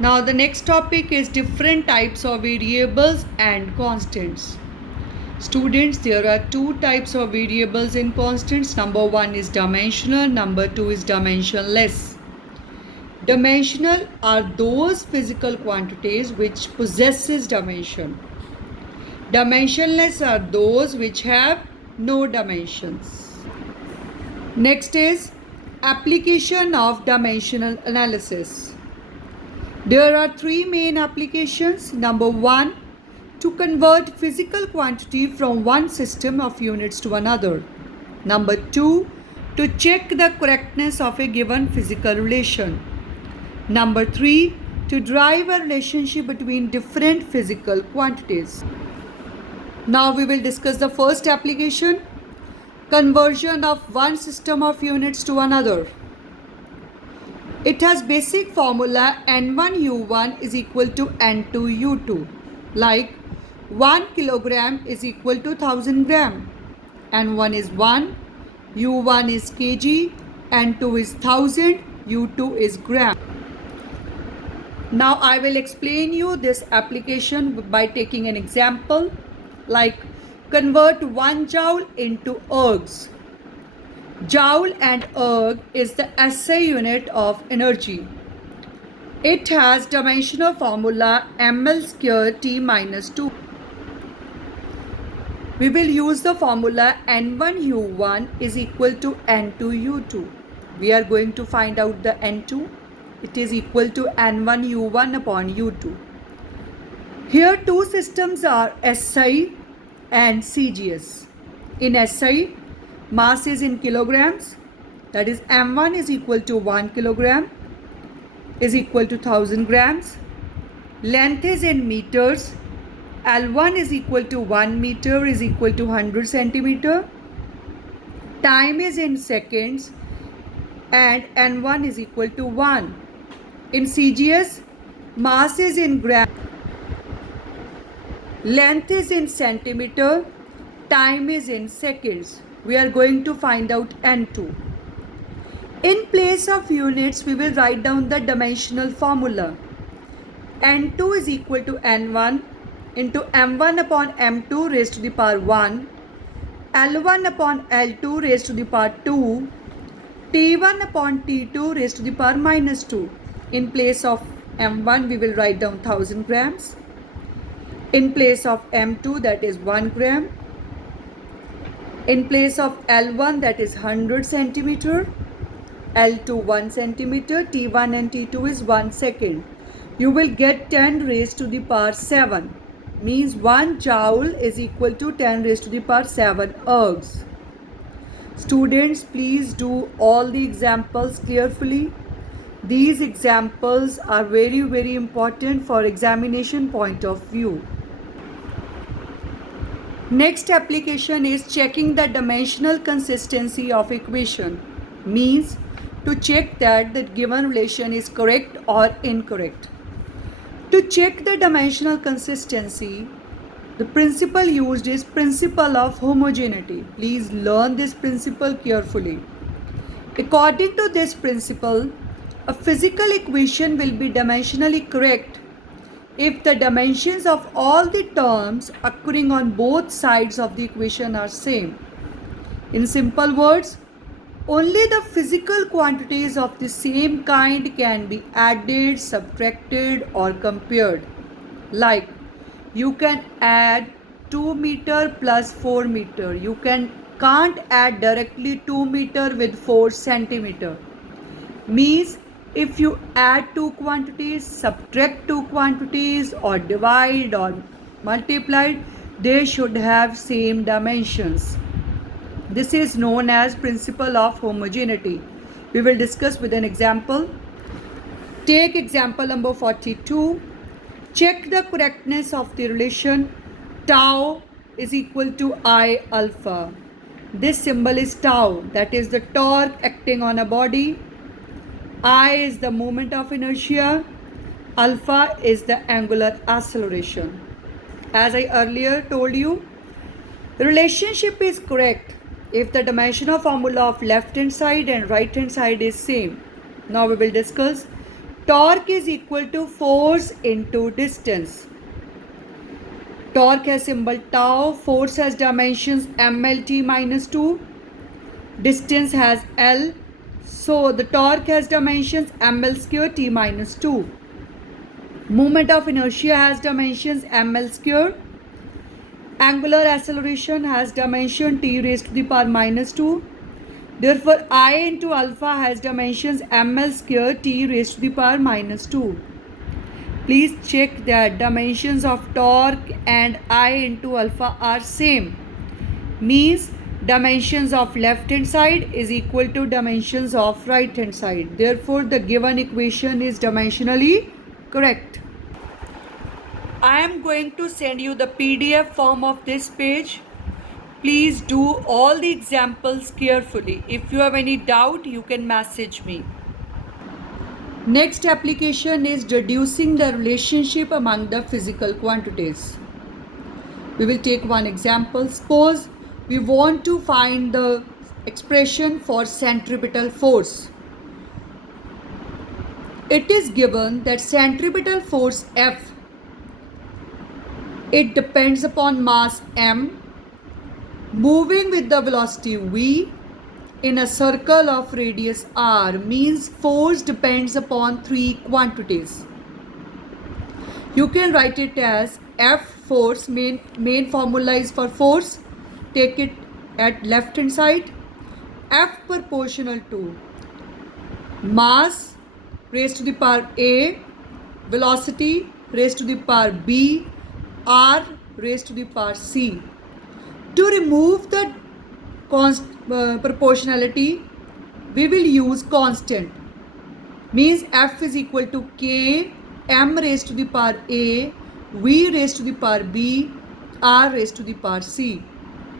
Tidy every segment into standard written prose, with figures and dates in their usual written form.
Now the next topic is different types of variables and constants. Students, there are two types of variables and constants. Number one is dimensional, number two is dimensionless. Dimensional are those physical quantities which possesses dimension. Dimensionless are those which have no dimensions. Next is application of dimensional analysis. There are three main applications. Number one, to convert physical quantity from one system of units to another. Number two, to check the correctness of a given physical relation. Number three, to derive a relationship between different physical quantities. Now we will discuss the first application, conversion of one system of units to another. It has basic formula N1U1 is equal to N2U2. Like 1 kilogram is equal to 1000 gram. N1 is 1, U1 is kg, N2 is 1000, U2 is gram. Now I will explain you this application by taking an example. Like convert 1 joule into ergs. Joule and erg is the SI unit of energy. It has dimensional formula ml square T minus 2. We will use the formula N1U1 is equal to N2U2. We are going to find out the N2. It is equal to N1U1 upon U2. Here two systems are SI and CGS. In SI, mass is in kilograms, that is M1 is equal to 1 kilogram is equal to 1000 grams. Length is in meters, L1 is equal to 1 meter is equal to 100 centimeter. Time is in seconds and N1 is equal to 1. In CGS, mass is in grams, length is in centimeter, time is in seconds. We are going to find out N2. In place of units, we will write down the dimensional formula. N2 is equal to N1 into M1 upon M2 raised to the power 1, L1 upon L2 raised to the power 2, T1 upon T2 raised to the power minus 2. In place of M1, we will write down 1000 grams. In place of M2, that is 1 gram. In place of L1, that is 100 centimeter. L2 1 centimeter. T1 and T2 is 1 second. You will get 10 raised to the power 7. Means 1 joule is equal to 10 raised to the power 7 ergs. Students, please do all the examples carefully. These examples are very important for examination point of view. Next application is checking the dimensional consistency of equation. Means to check that the given relation is correct or incorrect. To check the dimensional consistency, the principle used is principle of homogeneity. Please learn this principle carefully. According to this principle, a physical equation will be dimensionally correct if the dimensions of all the terms occurring on both sides of the equation are same. In simple words, only the physical quantities of the same kind can be added, subtracted or compared. Like you can add 2 meter plus 4 meter. You can't add directly 2 meter with 4 centimeter. Means if you add two quantities, subtract two quantities or divide or multiply, they should have same dimensions. This is known as principle of homogeneity. We will discuss with an example. Take example number 42. Check the correctness of the relation tau is equal to I alpha. This symbol is tau, that is the torque acting on a body. I is the moment of inertia. Alpha is the angular acceleration. As I earlier told you, the relationship is correct if the dimensional formula of left hand side and right hand side is same. Now we will discuss Torque is equal to force into distance. Torque has symbol tau, force has dimensions mlt minus 2, distance has L, so the torque has dimensions ml square t minus 2. Moment of inertia has dimensions ml square. Angular acceleration has dimension t raised to the power minus 2. Therefore, I into alpha has dimensions ml square t raised to the power minus 2. Please check that dimensions of torque and I into alpha are same. Means dimensions of left hand side is equal to dimensions of right hand side. Therefore, the given equation is dimensionally correct. I am going to send you the PDF form of this page. Please do all the examples carefully. If you have any doubt, you can message me. Next application is deducing the relationship among the physical quantities. We will take one example. Suppose we want to find the expression for centripetal force. It is given that centripetal force F, it depends upon mass m, moving with the velocity v in a circle of radius r, means force depends upon three quantities. You can write it as F force, main formula is for force, take it at left hand side, F proportional to mass raised to the power a, velocity raised to the power b, r raised to the power c. To remove the proportionality, we will use constant, means F is equal to k m raised to the power a, v raised to the power b, r raised to the power c.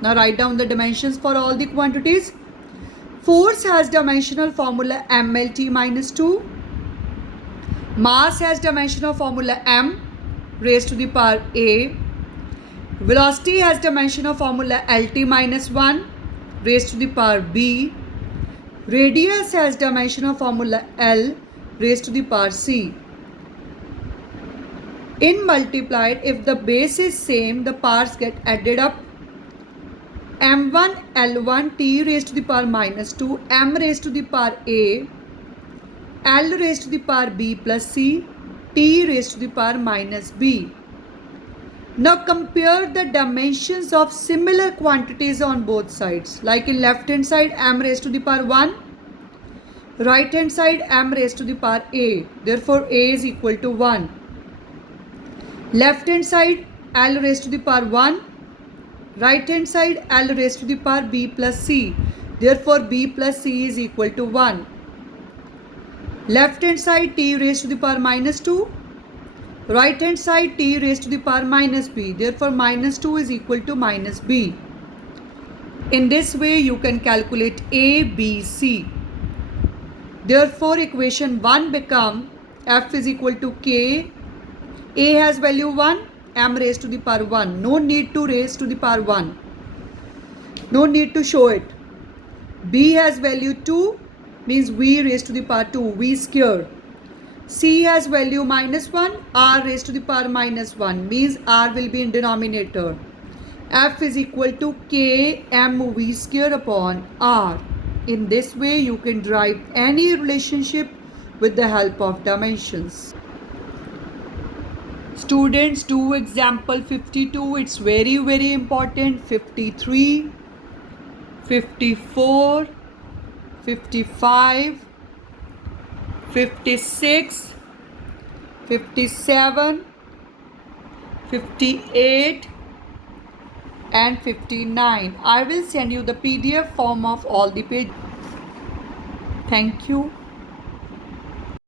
Now write down the dimensions for all the quantities. Force has dimensional formula mlt minus 2. Mass has dimensional formula m raised to the power a. Velocity has dimensional formula lt minus 1 raised to the power b. Radius has dimensional formula L raised to the power c. In multiplied, if the base is same, the parts get added up. m1 L1 t raised to the power minus 2, m raised to the power a, L raised to the power b plus c, t raised to the power minus b. Now compare the dimensions of similar quantities on both sides. Like in left hand side m raised to the power 1, right hand side m raised to the power a. Therefore a is equal to 1. Left hand side L raised to the power 1, right hand side L raised to the power b plus c. Therefore b plus c is equal to 1. Left hand side t raised to the power minus 2, right hand side t raised to the power minus b. Therefore minus 2 is equal to minus b. In this way you can calculate a, b, c. Therefore equation 1 become F is equal to k, a has value 1, m raised to the power 1. No need to raise to the power 1. No need to show it. B has value 2, means v raised to the power 2, v square. C has value minus 1, r raised to the power minus 1, means r will be in denominator. F is equal to k m v square upon r. In this way you can derive any relationship with the help of dimensions. Students, do example 52. It's very important. 53, 54, 55, 56, 57, 58 and 59. I will send you the PDF form of all the pages. Thank you.